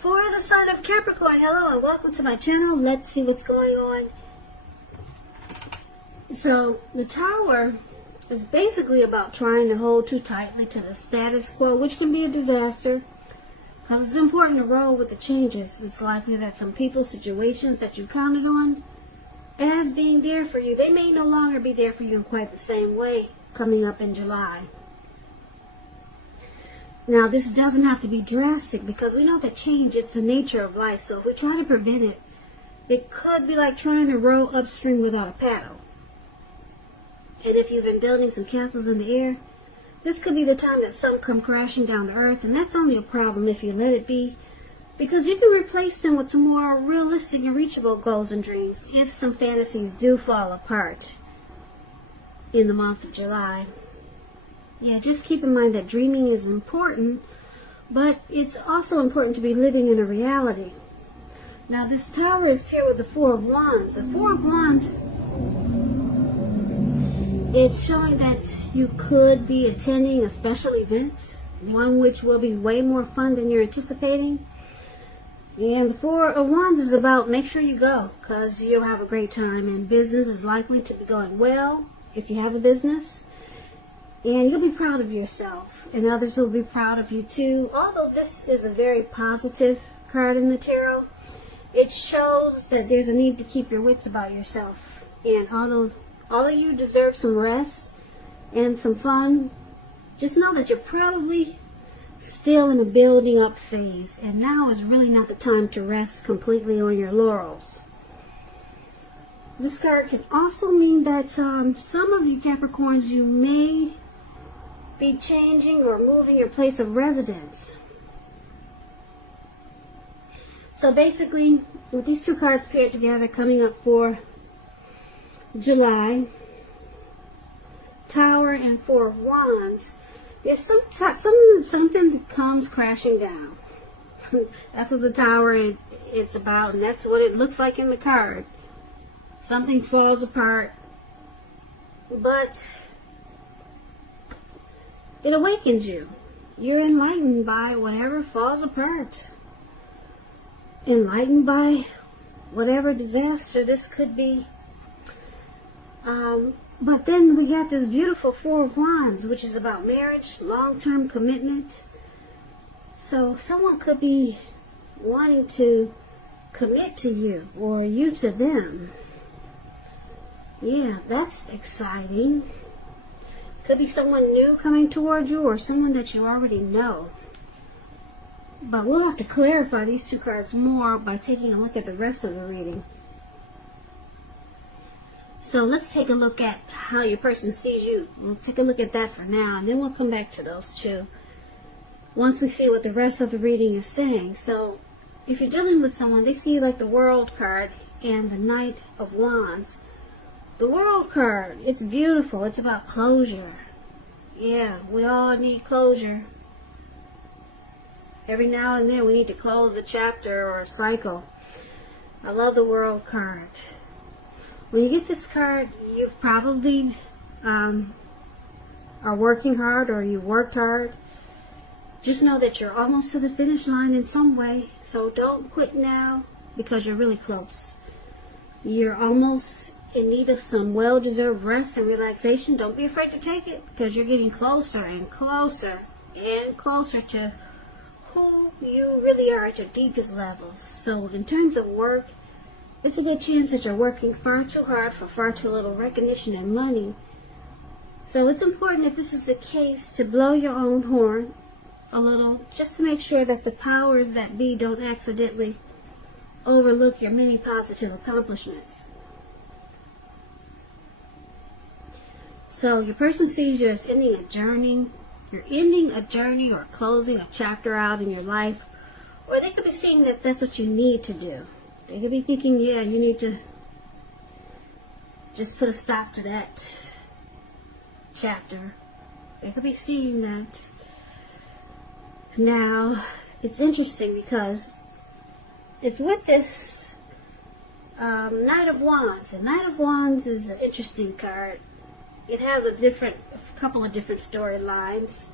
For the sign of Capricorn, hello and welcome to my channel. Let's see what's going on. So, the Tower is basically about trying to hold too tightly to the status quo, which can be a disaster. Because it's important to roll with the changes. It's likely that some people's situations that you counted on as being there for you, they may no longer be there for you in quite the same way coming up in July. Now, this doesn't have to be drastic because we know that change, it's the nature of life. So if we try to prevent it, it could be like trying to row upstream without a paddle. And if you've been building some castles in the air, this could be the time that some come crashing down to earth. And that's only a problem if you let it be, because you can replace them with some more realistic and reachable goals and dreams if some fantasies do fall apart in the month of July. Yeah, just keep in mind that dreaming is important, but it's also important to be living in a reality. Now, this Tower is paired with the Four of Wands. The Four of Wands, it's showing that you could be attending a special event, one which will be way more fun than you're anticipating. And the Four of Wands is about make sure you go, because you'll have a great time, and business is likely to be going well if you have a business. And you'll be proud of yourself, and others will be proud of you too. Although this is a very positive card in the tarot, it shows that there's a need to keep your wits about yourself. And although you deserve some rest and some fun, just know that you're probably still in a building up phase, and now is really not the time to rest completely on your laurels. This card can also mean that some of you Capricorns, you may be changing or moving your place of residence. So basically, with these two cards paired together coming up for July, Tower and Four of Wands, there's something that comes crashing down. That's what the Tower it's about, and that's what it looks like in the card. Something falls apart, but it awakens you. You're enlightened by whatever falls apart. Enlightened by whatever disaster this could be. But then we got this beautiful Four of Wands, which is about marriage, long-term commitment. So someone could be wanting to commit to you, or you to them. Yeah, that's exciting. Could be someone new coming towards you, or someone that you already know. But we'll have to clarify these two cards more by taking a look at the rest of the reading. So let's take a look at how your person sees you. We'll take a look at that for now, and then we'll come back to those two once we see what the rest of the reading is saying. So if you're dealing with someone, they see like the World card and the Knight of Wands. The World card, it's beautiful. It's about closure. Yeah, we all need closure. Every now and then we need to close a chapter or a cycle. I love the World card. When you get this card, you probably are working hard, or you worked hard. Just know that you're almost to the finish line in some way. So don't quit now, because you're really close. You're almost in need of some well-deserved rest and relaxation. Don't be afraid to take it, because you're getting closer and closer and closer to who you really are at your deepest levels. So in terms of work, it's a good chance that you're working far too hard for far too little recognition and money. So it's important, if this is the case, to blow your own horn a little, just to make sure that the powers that be don't accidentally overlook your many positive accomplishments. So your person sees you as ending a journey. You're ending a journey or closing a chapter out in your life. Or they could be seeing that that's what you need to do. They could be thinking, yeah, you need to just put a stop to that chapter. They could be seeing that. Now, it's interesting because it's with this Knight of Wands. The Knight of Wands is an interesting card. It has a couple of different storylines.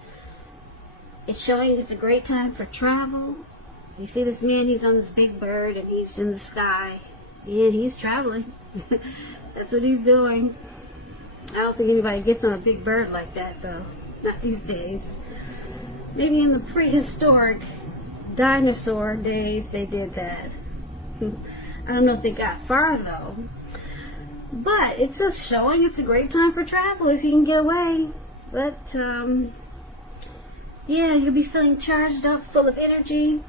It's showing it's a great time for travel. You see this man, he's on this big bird and he's in the sky and he's traveling. That's what he's doing. I don't think anybody gets on a big bird like that though. Not these days. Maybe in the prehistoric dinosaur days they did that. I don't know if they got far though. But it's a showing. It's a great time for travel if you can get away. But yeah, you'll be feeling charged up, full of energy,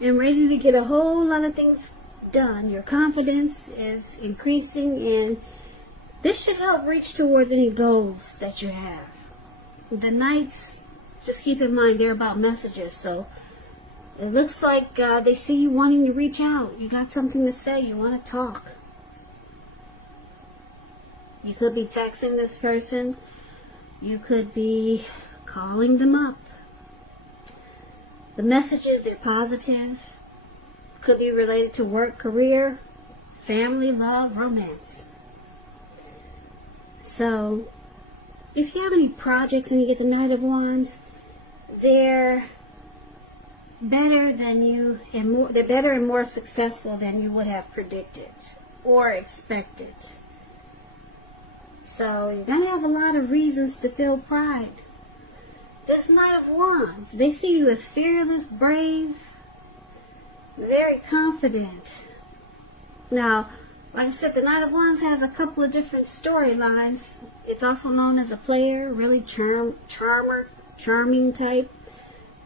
and ready to get a whole lot of things done. Your confidence is increasing, and this should help reach towards any goals that you have. The Knights, just keep in mind, they're about messages, so it looks like they see you wanting to reach out. You got something to say. You want to talk. You could be texting this person. You could be calling them up. The messages, they're positive. Could be related to work, career, family, love, romance. So, if you have any projects and you get the Knight of Wands, they're better than you, and they're better and more successful than you would have predicted or expected. So you're going to have a lot of reasons to feel pride. This Knight of Wands, they see you as fearless, brave, very confident. Now, like I said, the Knight of Wands has a couple of different storylines. It's also known as a player, really charming type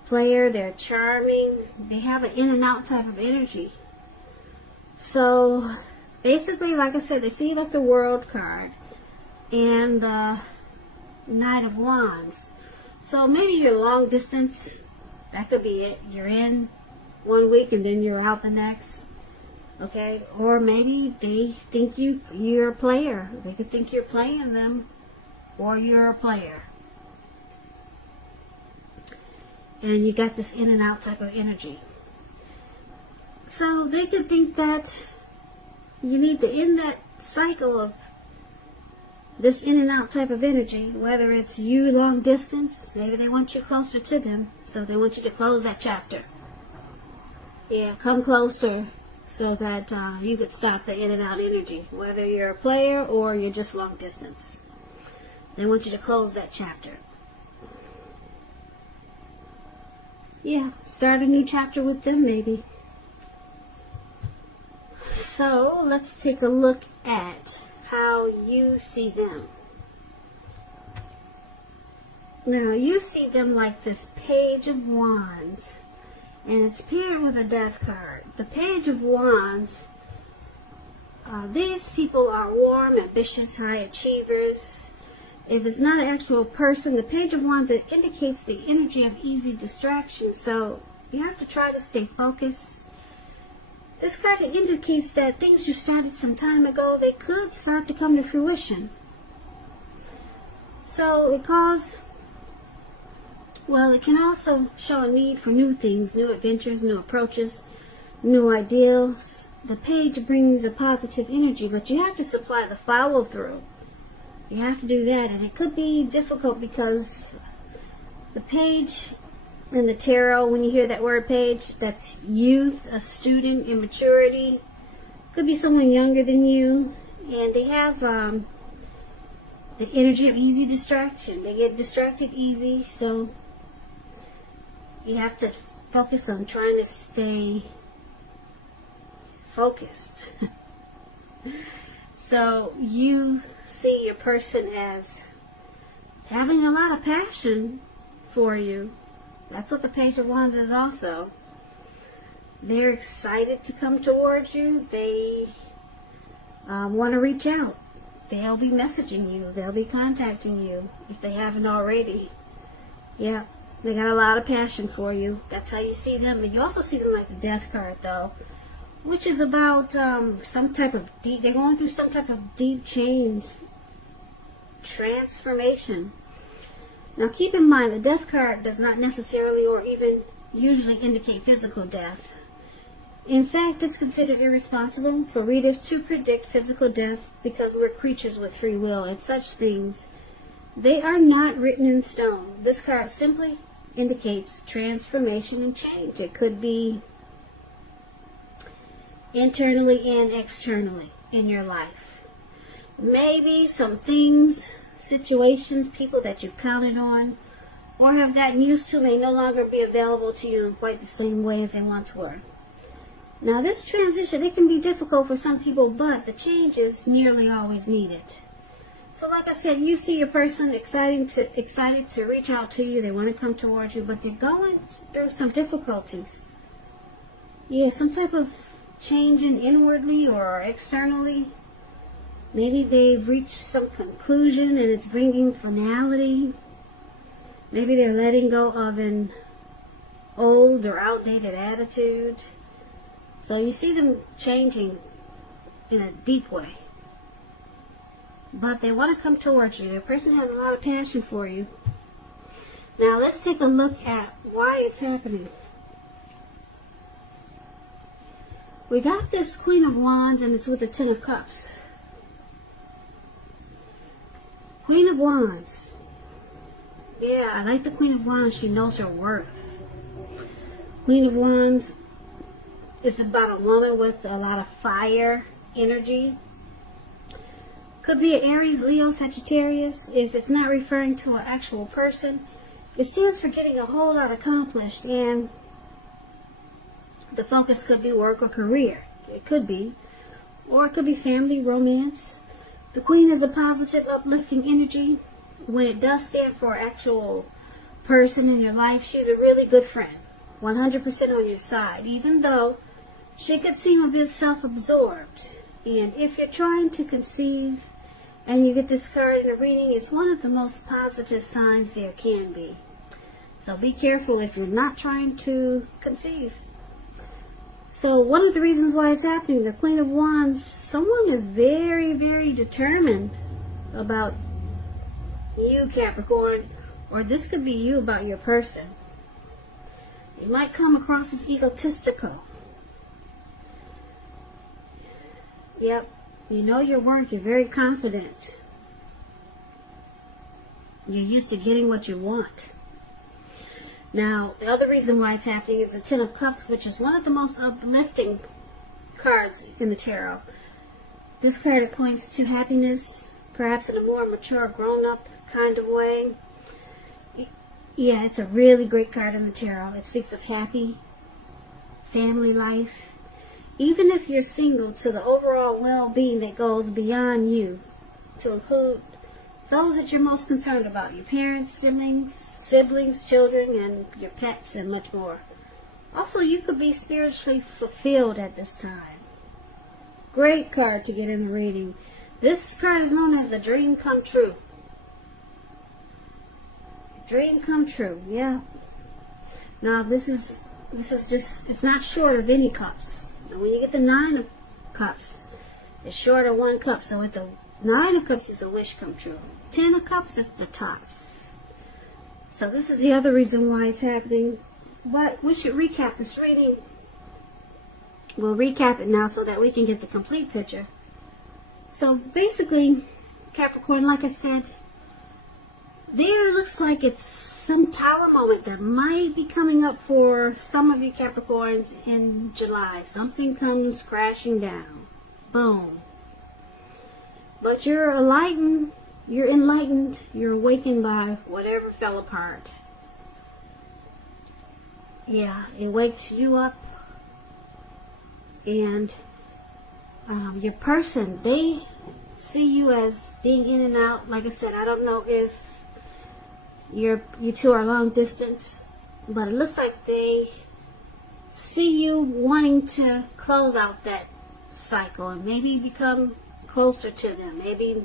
player. They're charming. They have an in and out type of energy. So basically, like I said, they see like the World card and the Knight of Wands. So maybe you're long distance. That could be it. You're in 1 week and then you're out the next. Okay? Or maybe they think you're a player. They could think you're playing them, or you're a player. And you got this in and out type of energy. So they could think that you need to end that cycle of this in and out type of energy, whether it's you long distance, maybe they want you closer to them, so they want you to close that chapter. Yeah, come closer so that you could stop the in and out energy, whether you're a player or you're just long distance. They want you to close that chapter. Yeah, start a new chapter with them maybe. So let's take a look at how you see them. Now you see them like this Page of Wands, and it's paired with a Death card. The Page of Wands, these people are warm, ambitious, high achievers. If it's not an actual person, the Page of Wands, it indicates the energy of easy distraction, so you have to try to stay focused. This card indicates that things you started some time ago, they could start to come to fruition. So it can also show a need for new things, new adventures, new approaches, new ideals. The Page brings a positive energy, but you have to supply the follow through. You have to do that, and it could be difficult because the Page in the tarot, when you hear that word page, that's youth, a student, immaturity. Could be someone younger than you, and they have the energy of easy distraction. They get distracted easy, so you have to focus on trying to stay focused. So you see your person as having a lot of passion for you. That's what the Page of Wands is also. They're excited to come towards you. They want to reach out. They'll be messaging you. They'll be contacting you if they haven't already. Yeah, they got a lot of passion for you. That's how you see them. And you also see them like the Death card, though, which is about some type of deep, they're going through some type of deep change, transformation. Now keep in mind, the Death card does not necessarily or even usually indicate physical death. In fact, it's considered irresponsible for readers to predict physical death because we're creatures with free will, and such things, they are not written in stone. This card simply indicates transformation and change. It could be internally and externally in your life. Maybe some things, situations, people that you've counted on or have gotten used to may no longer be available to you in quite the same way as they once were. Now this transition, it can be difficult for some people, but the change is nearly always needed. So like I said, you see your person excited to reach out to you. They want to come towards you, but they're going through some difficulties. Yeah, some type of changing inwardly or externally. Maybe they've reached some conclusion and it's bringing finality. Maybe they're letting go of an old or outdated attitude. So you see them changing in a deep way. But they want to come towards you. The person has a lot of passion for you. Now let's take a look at why it's happening. We got this Queen of Wands and it's with the Ten of Cups. Queen of Wands. Yeah, I like the Queen of Wands. She knows her worth. Queen of Wands, it's about a woman with a lot of fire energy. Could be an Aries, Leo, Sagittarius. If it's not referring to an actual person, it stands for getting a whole lot accomplished, and the focus could be work or career. It could be. Or it could be family, romance. The Queen is a positive, uplifting energy. When it does stand for an actual person in your life, she's a really good friend. 100% on your side, even though she could seem a bit self-absorbed. And if you're trying to conceive and you get this card in a reading, it's one of the most positive signs there can be. So be careful if you're not trying to conceive. So one of the reasons why it's happening, the Queen of Wands, someone is very, very determined about you, Capricorn, or this could be you about your person. You might come across as egotistical. Yep, you know your worth, you're very confident. You're used to getting what you want. Now, the other reason why it's happening is the Ten of Cups, which is one of the most uplifting cards in the tarot. This card points to happiness, perhaps in a more mature, grown-up kind of way. Yeah, it's a really great card in the tarot. It speaks of happy family life. Even if you're single, to the overall well-being that goes beyond you, to include those that you're most concerned about, your parents, siblings, children, and your pets, and much more. Also, you could be spiritually fulfilled at this time. Great card to get in the reading. This card is known as the dream come true. Dream come true, yeah. Now, this is just, it's not short of any cups. And when you get the Nine of Cups, it's short of one cup. So it's a Nine of Cups is a wish come true. Ten of Cups is the tops. So this is the other reason why it's happening. But we should recap this reading. We'll recap it now so that we can get the complete picture. So basically, Capricorn, like I said, there looks like it's some tower moment that might be coming up for some of you Capricorns in July. Something comes crashing down. Boom. But you're enlightened, you're awakened by whatever fell apart. Yeah, it wakes you up. And your person, they see you as being in and out. Like I said, I don't know if you two are long distance, but it looks like they see you wanting to close out that cycle and maybe become closer to them. Maybe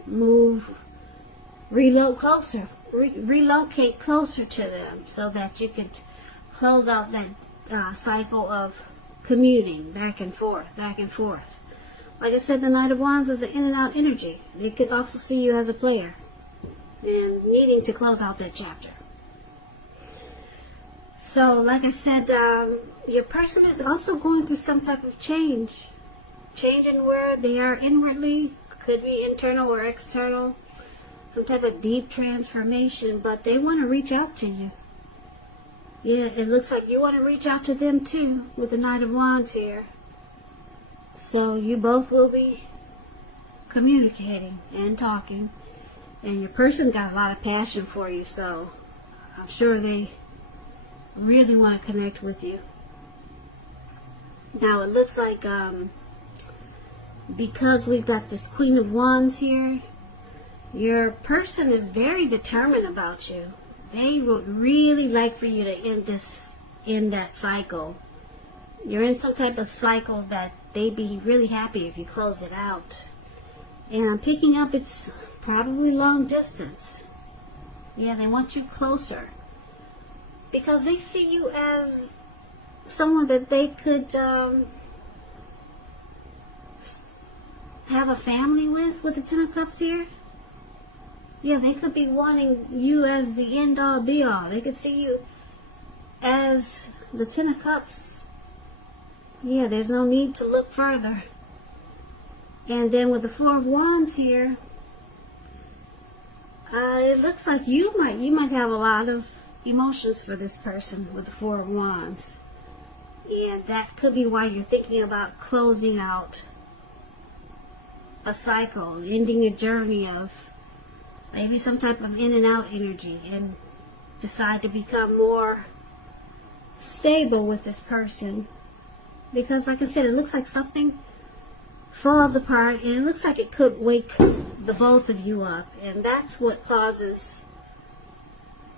relocate closer to them so that you could close out that cycle of commuting back and forth. Like I said, the Knight of Wands is an in and out energy. They could also see you as a player and needing to close out that chapter. So, like I said, your person is also going through some type of change. Changing where they are inwardly, could be internal or external. Some type of deep transformation, but they want to reach out to you. Yeah, it looks like you want to reach out to them too with the Knight of Wands here. So you both will be communicating and talking. And your person got a lot of passion for you, so I'm sure they really want to connect with you. Now it looks like because we've got this Queen of Wands here, your person is very determined about you. They would really like for you to end that cycle. You're in some type of cycle that they'd be really happy if you close it out. And I'm picking up it's probably long distance. Yeah, they want you closer. Because they see you as someone that they could have a family with the Ten of Cups here. Yeah, they could be wanting you as the end all be all. They could see you as the Ten of Cups. Yeah, there's no need to look further. And then with the Four of Wands here, it looks like you might have a lot of emotions for this person with the Four of Wands. And that could be why you're thinking about closing out a cycle, ending a journey of maybe some type of in and out energy, and decide to become more stable with this person. Because like I said, it looks like something falls apart, and it looks like it could wake the both of you up, and that's what causes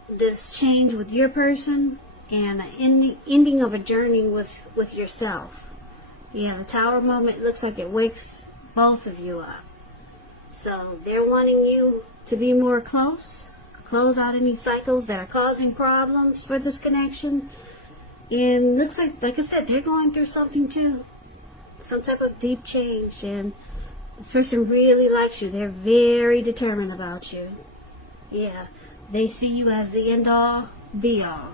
this change with your person and an ending of a journey with yourself. Yeah, the Tower moment looks like it wakes both of you up. So they're wanting you to be more close, close out any cycles that are causing problems for this connection. And looks like I said, they're going through something too. Some type of deep change. And this person really likes you. They're very determined about you. Yeah, they see you as the end all, be all.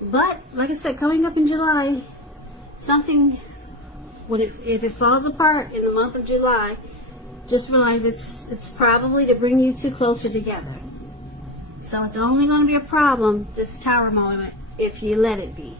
But, like I said, coming up in July, something, if it falls apart in the month of July, just realize it's probably to bring you two closer together. So it's only going to be a problem, this Tower moment, if you let it be.